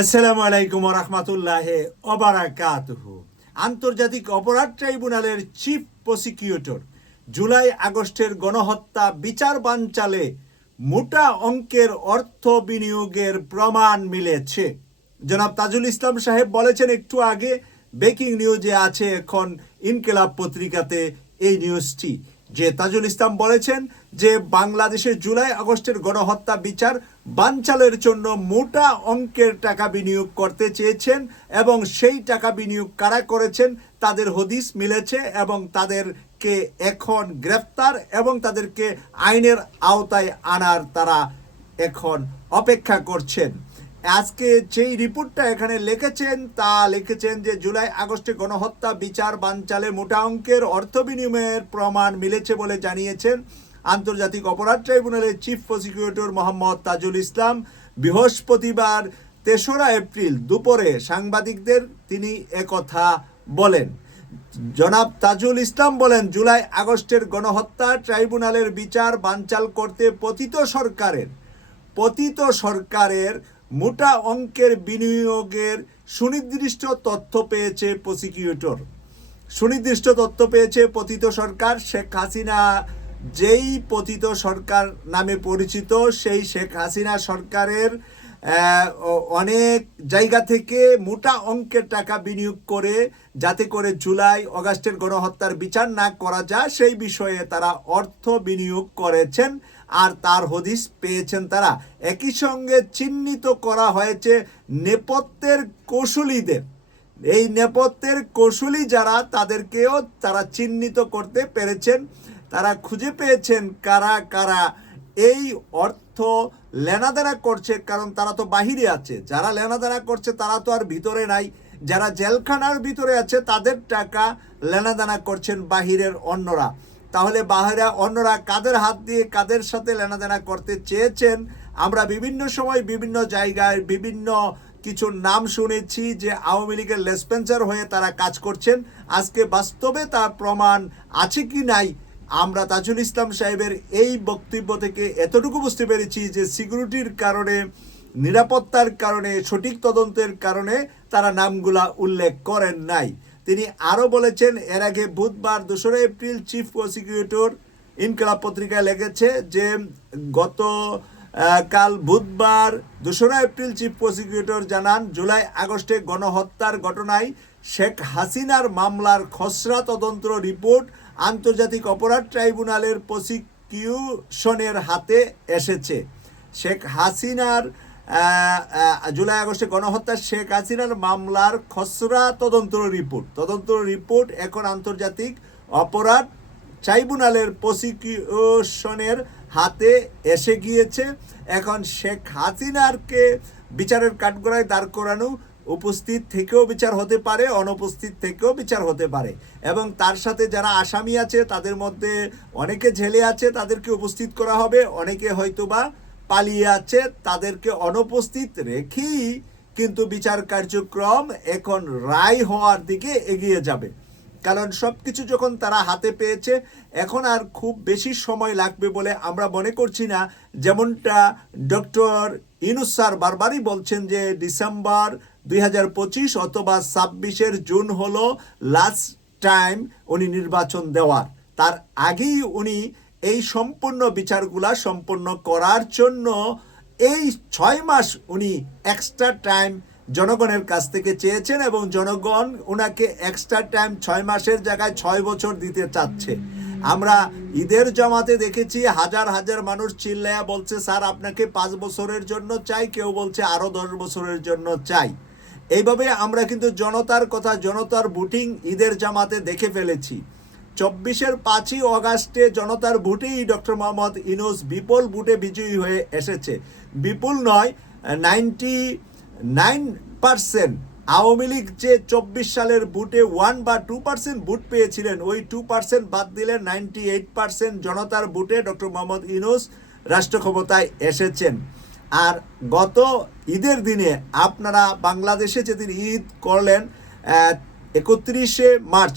আসসালামু আলাইকুম রহমতুল্লাহ অবারাকাতুহ আন্তর্জাতিক অপরাধ ট্রাইব্যুনালের চিফ প্রসিকিউটর জুলাই আগস্টের গণহত্যা বিচার বানচালে মোটা অঙ্কের অর্থ বিনিয়োগের প্রমাণ মিলেছে। জনাব তাজুল ইসলাম সাহেব বলেছেন, একটু আগে বেকিং নিউজে আছে এখন ইনকেলাব পত্রিকাতে এই নিউজটি। যে তাজুল ইসলাম বলেছেন যে বাংলাদেশের জুলাই আগস্টের গণহত্যা বিচার বানচালের জন্য মোটা অঙ্কের টাকা বিনিয়োগ করতে চেয়েছেন এবং সেই টাকা বিনিয়োগ কারা করেছেন তাদের হদিস মিলেছে এবং তাদেরকে এখন গ্রেফতার এবং তাদেরকে আইনের আওতায় আনার তারা এখন অপেক্ষা করছেন। আজকে যেই রিপোর্টটা এখানে লিখেছেন, তা লিখেছেন যে জুলাই আগস্টে গণহত্যা বিচার বানচালে মোটা অঙ্কের অর্থ বিনিময়ের প্রমাণ মিলেছে বলে জানিয়েছেন আন্তর্জাতিক অপরাধ ট্রাইব্যুনালের চিফ প্রসিকিউটর মোহাম্মদ তাজুল ইসলাম বৃহস্পতিবার তেসরা এপ্রিল দুপুরে সাংবাদিকদের তিনি একথা বলেন। জনাব তাজুল ইসলাম বলেন, জুলাই আগস্টের গণহত্যা ট্রাইব্যুনালের বিচার বানচাল করতে পতিত সরকারের পতিত সরকারের মোটা অঙ্কের বিনিয়োগের সুনির্দিষ্ট তথ্য পেয়েছে প্রসিকিউটর। সুনির্দিষ্ট তথ্য পেয়েছে পতিত সরকার শেখ হাসিনা যেই পতিত সরকার নামে পরিচিত, সেই শেখ হাসিনা সরকারের অনেক জায়গা থেকে মোটা অঙ্কের টাকা বিনিয়োগ করে, যাতে করে জুলাই অগাস্টের গণহত্যার বিচার না করা যায়, সেই বিষয়ে তারা অর্থ বিনিয়োগ করেছেন আর তার হদিস পেয়েছেন তারা। একই সঙ্গে চিহ্নিত করা হয়েছে নেপথ্যের কৌশলীদের। এই নেপথ্যের কৌশলী যারা, তাদেরকেও তারা চিহ্নিত করতে পেরেছেন। তারা খুঁজে পেয়েছেন কারা কারা এই অর্থ লেনাদেনা করছে, কারণ তারা তো বাহিরে আছে। যারা লেনাদেনা করছে, তারা তো আর ভিতরে নাই। যারা জেলখানার ভিতরে আছে, তাদের টাকা লেনাদেনা করছেন বাহিরের অন্যরা। তাহলে বাহিরা অন্যরা কাদের হাত দিয়ে কাদের সাথে লেনাদেনা করতে চেয়েছেন? আমরা বিভিন্ন সময় বিভিন্ন জায়গায় বিভিন্ন কিছু নাম শুনেছি যে আওয়ামী লীগের লেসপেন্সার হয়ে তারা কাজ করছেন। আজকে বাস্তবে তার প্রমাণ আছে কি নাই? আমরা তাজুল ইসলাম সাহেবের এই বক্তব্য থেকে এতটুকু বুঝতে পেরেছি যে সিকিউরিটির কারণে, নিরাপত্তার কারণে, সঠিক তদন্তের কারণে তারা নামগুলা উল্লেখ করেন নাই। তিনি আরও বলেছেন, এর আগে বুধবার দোসরা এপ্রিল চিফ প্রসিকিউটর ইনকলাব পত্রিকায় লেগেছে যে গত কাল বুধবার দোসরা এপ্রিল চিফ প্রসিকিউটর জানান, জুলাই আগস্টে গণহত্যার ঘটনায় শেখ হাসিনার মামলার খসড়া তদন্ত রিপোর্ট আন্তর্জাতিক অপরাধ ট্রাইব্যুনালের প্রসিকিউশনের হাতে এসেছে। শেখ হাসিনার জুলাই আগস্টে গণহত্যা শেখ হাসিনার মামলার খসড়া তদন্ত রিপোর্ট। তদন্ত রিপোর্ট এখন আন্তর্জাতিক অপরাধ ট্রাইব্যুনালের প্রসিকিউশনের হাতে এসে গিয়েছে। এখন শেখ হাসিনারকে বিচারের কাঠগড়ায় দাঁড় করানো উপস্থিত থেকেও বিচার হতে পারে, অনুপস্থিত থেকেও বিচার হতে পারে। এবং তার সাথে যারা আসামি আছে, তাদের মধ্যে অনেকে ঝেলে আছে, তাদেরকে উপস্থিত করা হবে। অনেকে হয়তোবা পালিয়ে আছে, তাদেরকে অনুপস্থিত রেখেই কিন্তু বিচার কার্যক্রম এখন রায় হওয়ার দিকে এগিয়ে যাবে। কারণ সব কিছু যখন তারা হাতে পেয়েছে, এখন আর খুব বেশি সময় লাগবে বলে আমরা মনে করছি না। যেমনটা ডক্টর ইনুস স্যার বারবারই বলছেন যে ডিসেম্বর দুই হাজার পঁচিশ অথবা ছাব্বিশের জুন হলো লাস্ট টাইম উনি নির্বাচন দেওয়ার। তার আগেই উনি এই সম্পূর্ণ বিচারগুলা সম্পন্ন করার জন্য এই ছয় মাস উনি এক্সট্রা টাইম জনগণের কাছ থেকে চেয়েছেন এবং জনগণ ওনাকে এক্সট্রা টাইম ছয় মাসের জায়গায় ছয় বছর দিতে চাচ্ছে। আমরা ঈদের জমাতে দেখেছি হাজার হাজার মানুষ চিল্লায়া বলছে, স্যার, আপনাকে পাঁচ বছরের জন্য চাই। কেউ বলছে আরও দশ বছরের জন্য চাই। এইভাবে আমরা কিন্তু জনতার কথা, জনতার বুটিং ঈদের জামাতে দেখে ফেলেছি। চব্বিশের পাঁচই অগাস্টে জনতার ভোটেই ডক্টর মোহাম্মদ ইনুস বিপুল ভোটে বিজয়ী হয়ে এসেছে। বিপুল নয় ninety nine percent Awami League যে চব্বিশ সালের বুটে ওয়ান বা টু পার্সেন্ট বুট পেয়েছিলেন, ওই টু পার্সেন্ট বাদ দিলে নাইনটি এইট পার্সেন্ট জনতার বুটে ডক্টর মোহাম্মদ ইনুস রাষ্ট্র ক্ষমতায় এসেছেন। আর গত ঈদের দিনে আপনারা বাংলাদেশে যেদিন ঈদ করলেন একত্রিশে মার্চ,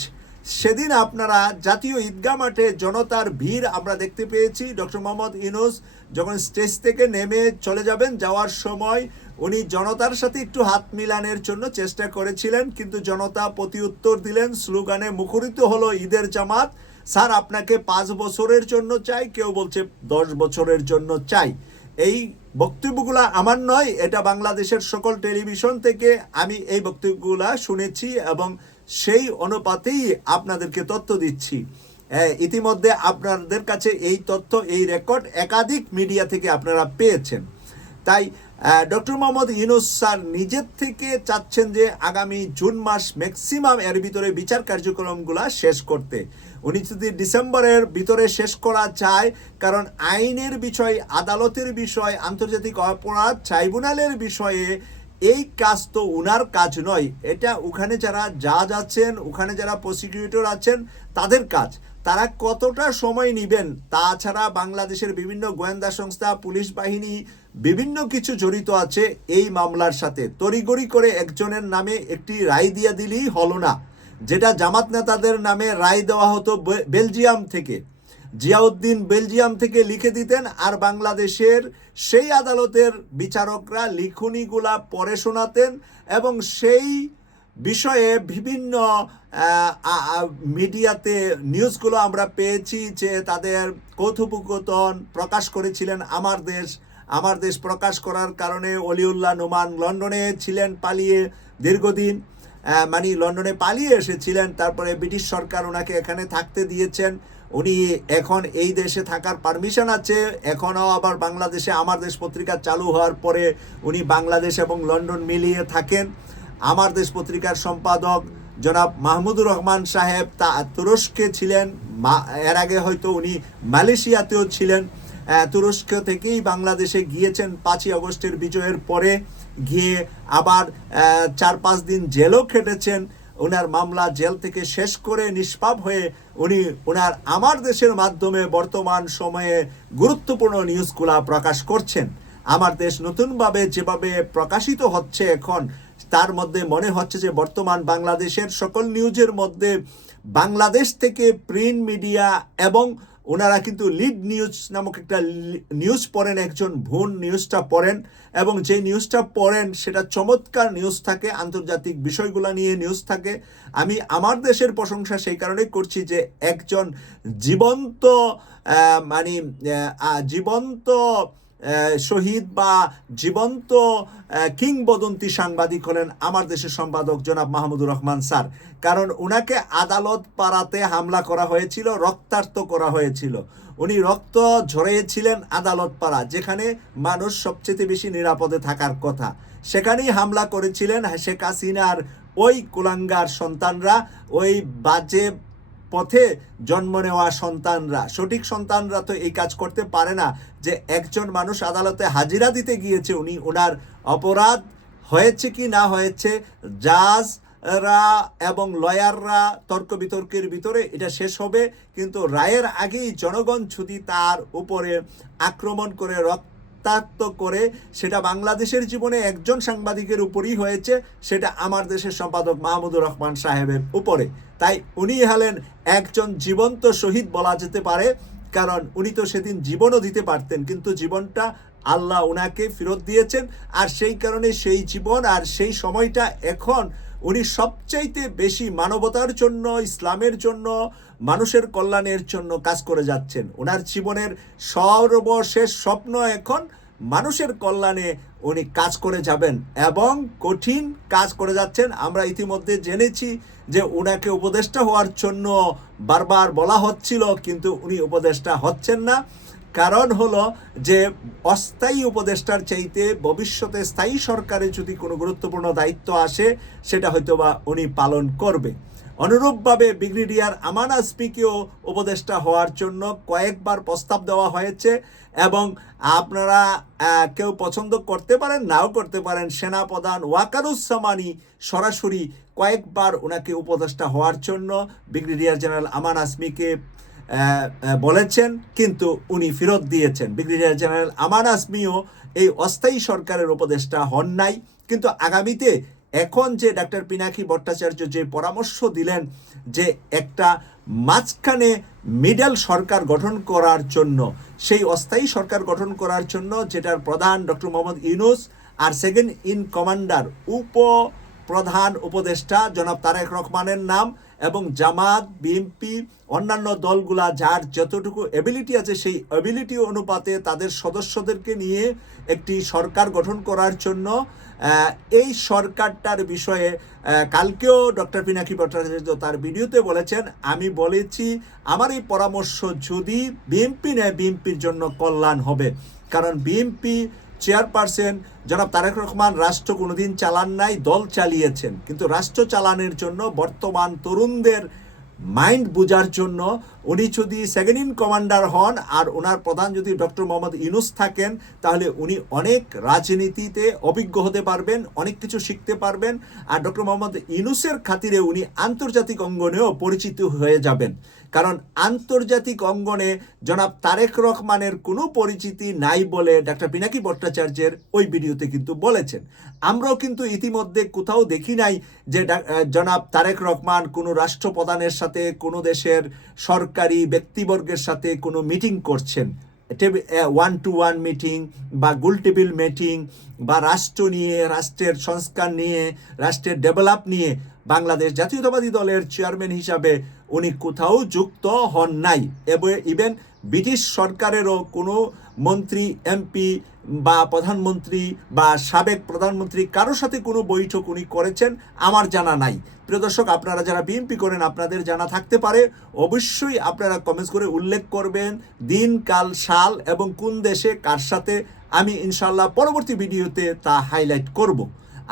সেদিন আপনারা জাতীয় ঈদগাহ মাঠে জনতার ভিড় আমরা দেখতে পেয়েছি। ডক্টর মোহাম্মদ ইনুস যখন স্টেজ থেকে নেমে চলে যাবেন, যাওয়ার সময় উনি জনতার সাথে একটু হাত মিলানের জন্য চেষ্টা করেছিলেন, কিন্তু জনতা প্রতি উত্তর দিলেন, স্লোগানে মুখরিত হলো ঈদের জামাত। স্যার, আপনাকে পাঁচ বছরের জন্য চাই, কেউ বলছে দশ বছরের জন্য চাই। এই বক্তব্যগুলা আমার নয়, এটা বাংলাদেশের সকল টেলিভিশন থেকে আমি এই বক্তব্যগুলা শুনেছি এবং সেই অনুপাতেই আপনাদেরকে তথ্য দিচ্ছি। ইতিমধ্যে আপনাদের কাছে এই তথ্য, এই রেকর্ড একাধিক মিডিয়া থেকে আপনারা পেয়েছেন। তাই ডক্টর মোহাম্মদ ইউনুস স্যার নিজের থেকে চাচ্ছেন যে আগামী জুন মাস ম্যাক্সিমাম এর ভিতরে বিচার কার্যক্রমগুলা শেষ করতে। উনি যদি ডিসেম্বরের ভিতরে শেষ করা চায়, কারণ আইনের বিষয়, আদালতের বিষয়, আন্তর্জাতিক অপরাধ ট্রাইব্যুনালের বিষয়ে এই কাজ তো উনার কাজ নয়। এটা ওখানে যারা জাজ আছেন, ওখানে যারা প্রসিকিউটর আছেন, তাদের কাজ। তারা কতটা সময় নেবেন? তাছাড়া বাংলাদেশের বিভিন্ন গোয়েন্দা সংস্থা, পুলিশ বাহিনী, বিভিন্ন কিছু জড়িত আছে এই মামলার সাথে। তড়িগড়ি করে একজনের নামে একটি রায় দিয়ে দিলেই হলো না। যেটা জামাত নেতাদের নামে রায় দেওয়া হতো বেলজিয়াম থেকে। জিয়াউদ্দিন বেলজিয়াম থেকে লিখে দিতেন, আর বাংলাদেশের সেই আদালতের বিচারকরা লিখনিগুলা পড়ে শোনাতেন এবং সেই বিষয়ে বিভিন্ন মিডিয়াতে নিউজগুলো আমরা পেয়েছি যে তাদের কৌথুপকথন প্রকাশ করেছিলেন আমার দেশ। আমার দেশ প্রকাশ করার কারণে অলিউল্লাহ নোমান লন্ডনে ছিলেন পালিয়ে দীর্ঘদিন। মানে লন্ডনে পালিয়ে এসেছিলেন, তারপরে ব্রিটিশ সরকার ওনাকে এখানে থাকতে দিয়েছেন। উনি এখন এই দেশে থাকার পারমিশন আছে, এখনও আবার বাংলাদেশে, আমার দেশ পত্রিকা চালু হওয়ার পরে উনি বাংলাদেশ এবং লন্ডন মিলিয়ে থাকেন। আমার দেশ পত্রিকার সম্পাদক জনাব মাহমুদুর রহমান সাহেব তা তুরস্কে ছিলেন এর আগে হয়তো উনি মালয়েশিয়াতেও ছিলেন। তুরস্ক থেকেই বাংলাদেশে গিয়েছেন পাঁচই আগস্টের বিজয়ের পরে। গিয়ে আবার চার পাঁচ দিন জেলও খেটেছেন। ওনার মামলা জেল থেকে শেষ করে নিষ্পাপ হয়ে উনি ওনার আমার দেশের মাধ্যমে বর্তমান সময়ে গুরুত্বপূর্ণ নিউজগুলা প্রকাশ করছেন। আমার দেশ নতুনভাবে যেভাবে প্রকাশিত হচ্ছে এখন, তার মধ্যে মনে হচ্ছে যে বর্তমান বাংলাদেশের সকল নিউজের মধ্যে বাংলাদেশ থেকে প্রিন্ট মিডিয়া এবং ওনারা কিন্তু লিড নিউজ নামক একটা নিউজ পড়েন, একজন ভুন নিউজটা পড়েন এবং যে নিউজটা পড়েন, সেটা চমৎকার নিউজ থাকে, আন্তর্জাতিক বিষয়গুলো নিয়ে নিউজ থাকে। আমি আমার দেশের প্রশংসা সেই কারণে করছি যে একজন জীবন্ত মানে জীবন্ত শহীদ বা জীবন্ত কিংবদন্তি সাংবাদিক হলেন আমার দেশের সম্পাদক জনাব মাহমুদুর রহমান স্যার। কারণ ওনাকে আদালত পাড়াতে হামলা করা হয়েছিল রক্তার্ত করা হয়েছিল। উনি রক্ত ঝরিয়েছিলেন আদালত পাড়া, যেখানে মানুষ সবচেয়ে বেশি নিরাপদে থাকার কথা। সেখানেই হামলা করেছিলেন শেখ হাসিনার ওই কুলাঙ্গার সন্তানরা, ওই বাজে পথে জন্ম নেওয়া সন্তানরা। সঠিক সন্তানরা তো এই কাজ করতে পারে না যে একজন মানুষ আদালতে হাজিরা দিতে গিয়েছে, উনি ওনার অপরাধ হয়েছে কি না হয়েছে, জাজরা এবং লয়াররা তর্ক বিতর্কের ভিতরে এটা শেষ হবে। কিন্তু রায়ের আগেই জনগণ যদি তার উপরে আক্রমণ করে রক্ত রক্তাক্ত করে সেটা বাংলাদেশের জীবনে একজন সাংবাদিকের উপরই হয়েছে, সেটা আমার দেশের সম্পাদক মাহমুদুর রহমান সাহেবের উপরে। তাই উনি হলেন একজন জীবন্ত শহীদ বলা যেতে পারে, কারণ উনি তো সেদিন জীবনও দিতে পারতেন, কিন্তু জীবনটা আল্লাহ ওনাকে ফেরত দিয়েছেন, আর সেই কারণে সেই জীবন আর সেই সময়টা এখন উনি সবচাইতে বেশি মানবতার জন্য, ইসলামের জন্য, মানুষের কল্যাণের জন্য কাজ করে যাচ্ছেন। ওনার জীবনের সর্বশেষ স্বপ্ন এখন মানুষের কল্যাণে উনি কাজ করে যাবেন এবং কঠিন কাজ করে যাচ্ছেন। আমরা ইতিমধ্যে জেনেছি যে ওনাকে উপদেষ্টা হওয়ার জন্য বারবার বলা হচ্ছিল, কিন্তু উনি উপদেষ্টা হচ্ছেন না। কারণ হলো যে অস্থায়ী উপদেষ্টার চাইতে ভবিষ্যতে স্থায়ী সরকারে যদি কোনো গুরুত্বপূর্ণ দায়িত্ব আসে, সেটা হয়তো বা উনি পালন করবে। অনুরূপভাবে ব্রিগেডিয়ার আমান আসমিকেও উপদেষ্টা হওয়ার জন্য কয়েকবার প্রস্তাব দেওয়া হয়েছে এবং আপনারা কেউ পছন্দ করতে পারেন, নাও করতে পারেন, সেনাপ্রধান ওয়াকারুজ্জামানি সরাসরি কয়েকবার ওনাকে উপদেষ্টা হওয়ার জন্য ব্রিগেডিয়ার জেনারেল আমান আসমিকে বলেছেন, কিন্তু উনি ফেরত দিয়েছেন। ব্রিগেডিয়ার জেনারেল আমান আসমিও এই অস্থায়ী সরকারের উপদেষ্টা হন নাই। কিন্তু আগামীতে এখন যে ডাক্তার পিনাকি ভট্টাচার্য যে পরামর্শ দিলেন যে একটা মাঝখানে মিডল সরকার গঠন করার জন্য, সেই অস্থায়ী সরকার গঠন করার জন্য যেটার প্রধান ডক্টর মোহাম্মদ ইউনুস আর সেকেন্ড ইন কমান্ডার উপ প্রধান উপদেষ্টা জনাব তারেক রহমানের নাম এবং জামাত, বিএনপি, অন্যান্য দলগুলা যার যতটুকু এবিলিটি আছে সেই এবিলিটি অনুপাতে তাদের সদস্যদেরকে নিয়ে একটি সরকার গঠন করার জন্য এই সরকারটার বিষয়ে কালকেও ডক্টর পিনাকি ভট্টাচার্য তার ভিডিওতে বলেছেন, আমি বলেছি আমার এই পরামর্শ যদি বিএনপি নেয়, বিএনপির জন্য কল্যাণ হবে। কারণ বিএনপি চেয়ারপারসন জনাব তারেক রহমান, রাষ্ট্র কোনোদিন চালান নাই, দল চালিয়েছেন। কিন্তু রাষ্ট্র চালানোর জন্য বর্তমান তরুণদের মাইন্ড বোঝার জন্য উনি যদি সেকেন্ড ইন কমান্ডার হন আর ওনার প্রধান যদি ডক্টর মোহাম্মদ ইনুস থাকেন, তাহলে উনি অনেক রাজনীতিতে অভিজ্ঞ হতে পারবেন, অনেক কিছু শিখতে পারবেন আর ডক্টর মোহাম্মদ ইনুসের খাতিরে উনি আন্তর্জাতিক অঙ্গনেও পরিচিত হয়ে যাবেন। কারণ আন্তর্জাতিক অঙ্গনে জনাব তারেক রহমানের কোনো পরিচিতি নাই বলে ডাক্তার পিনাকি ভট্টাচার্যের ওই ভিডিওতে কিন্তু বলেছেন। আমরাও কিন্তু ইতিমধ্যে কোথাও দেখি নাই যে জনাব তারেক রহমান কোনো রাষ্ট্রপ্রধানের সাথে কোনো দেশের সরকারি ব্যক্তিবর্গের সাথে কোনো মিটিং করছেন। ওয়ান টু ওয়ান মিটিং বা গোল টেবিল মিটিং বা রাষ্ট্র নিয়ে, রাষ্ট্রের সংস্কার নিয়ে, রাষ্ট্রের ডেভেলপ নিয়ে বাংলাদেশ জাতীয়তাবাদী দলের চেয়ারম্যান হিসাবে উনি কোথাও যুক্ত হন নাই। এবং ইভেন ব্রিটিশ সরকারেরও কোনো মন্ত্রী, এমপি বা প্রধানমন্ত্রী বা সাবেক প্রধানমন্ত্রী কারোর সাথে কোনো বৈঠক উনি করেছেন, আমার জানা নাই। প্রিয় দর্শক, আপনারা যারা বিএনপি করেন, আপনাদের জানা থাকতে পারে, অবশ্যই আপনারা কমেন্টস করে উল্লেখ করবেন দিন, কাল, সাল এবং কোন দেশে, কার সাথে আমি ইনশাল্লাহ পরবর্তী ভিডিওতে তা হাইলাইট করব।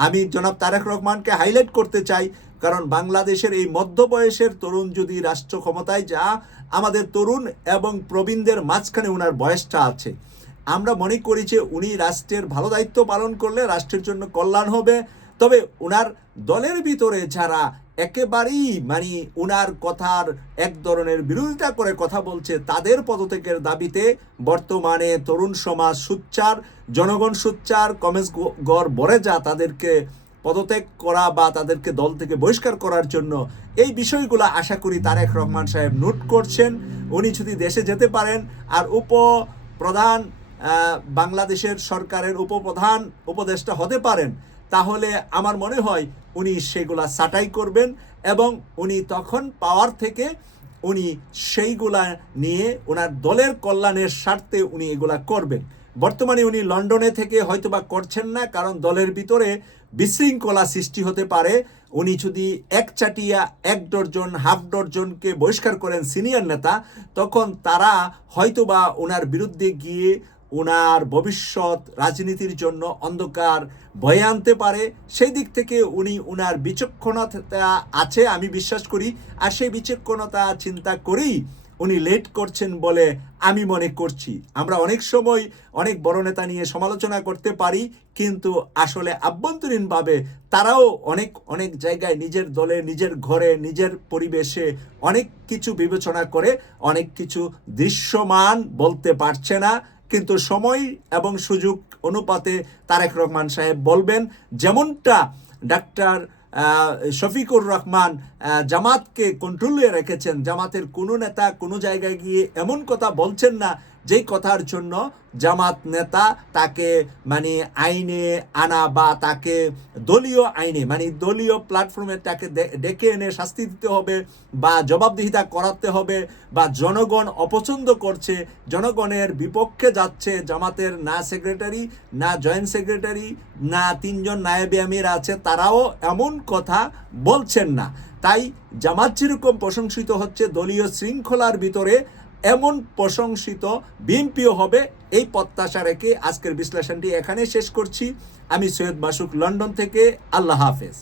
আমি জনাব তারেক রহমানকে হাইলাইট করতে চাই, কারণ বাংলাদেশের এই মধ্য বয়সের তরুণ যদি রাষ্ট্র ক্ষমতায় যা আমাদের তরুণ এবং প্রবীণদের মাঝখানে ওনার বয়সটা আছে। আমরা মনে করি যে উনি রাষ্ট্রের ভালো দায়িত্ব পালন করলে রাষ্ট্রের জন্য কল্যাণ হবে তবে ওনার দলের ভিতরে যারা একেবারেই মানে ওনার কথার এক ধরনের বিরোধিতা করে কথা বলছে, তাদের পদত্যাগের দাবিতে বর্তমানে তরুণ সমাজ সুচ্চার, জনগণ সুচ্চার কমেন্স গড় বড়ে যা তাদেরকে পদত্যাগ করা বা তাদেরকে দল থেকে বহিষ্কার করার জন্য এই বিষয়গুলো আশা করি তারেক রহমান সাহেব নোট করছেন। উনি যদি দেশে যেতে পারেন, আর উপ প্রধান বাংলাদেশের সরকারের উপপ্রধান উপদেষ্টা হতে পারেন তাহলে আমার মনে হয় উনি সেগুলা সাটাই করবেন এবং উনি তখন পাওয়ার থেকে উনি সেইগুলা নিয়ে ওনার দলের কল্যাণের স্বার্থে উনি এগুলা করবেন। বর্তমানে উনি লন্ডনে থেকে হয়তোবা করছেন না, কারণ দলের ভিতরে বিশৃঙ্খলা সৃষ্টি হতে পারে। উনি যদি এক চাটিয়া এক ডর্জন, হাফ ডর্জনকে বহিষ্কার করেন সিনিয়র নেতা, তখন তারা হয়তোবা ওনার বিরুদ্ধে গিয়ে ওনার ভবিষ্যৎ রাজনীতির জন্য অন্ধকার বয়ে আনতে পারে, সেই দিক থেকে উনি ওনার বিচক্ষণতা আছে আমি বিশ্বাস করি। আর সেই বিচক্ষণতা চিন্তা করেই উনি লেট করছেন বলে আমি মনে করছি। আমরা অনেক সময় অনেক বড় নেতা নিয়ে সমালোচনা করতে পারি, কিন্তু আসলে আভ্যন্তরীণভাবে তারাও অনেক অনেক জায়গায় নিজের দলে, নিজের ঘরে, নিজের পরিবেশে অনেক কিছু বিবেচনা করে, অনেক কিছু দৃশ্যমান বলতে পারছে না। কিন্তু সময় এবং সুযোগ অনুপাতে তারেক রহমান সাহেব বলবেন, যেমনটা ডাক্তার শফিকুর রহমান জামাতকে কন্ট্রোলে রেখেছেন, জামাতের কোনো নেতা কোনো জায়গায় গিয়ে এমন কথা বলছেন না যেই কথার জন্য জামাত নেতা তাকে মানে আইনে আনা বা তাকে দলীয় আইনে মানে দলীয় প্ল্যাটফর্মে তাকে ডেকে এনে শাস্তি দিতে হবে বা জবাবদিহিতা করাতে হবে বা জনগণ অপছন্দ করছে, জনগণের বিপক্ষে যাচ্ছে, জামাতের না সেক্রেটারি না জয়েন্ট সেক্রেটারি না তিনজন নায়েবে আমির আছে, তারাও এমন কথা বলছেন না। তাই জামাত যেরকম প্রশংসিত হচ্ছে, দলীয় শৃঙ্খলার ভিতরে এমন প্রশংসিত বিএনপিও হবে। এই প্রত্যাশা রেখে আজকের বিশ্লেষণটি এখানে শেষ করছি। আমি সৈয়দ মাসুক, লন্ডন থেকে। আল্লাহ হাফেজ।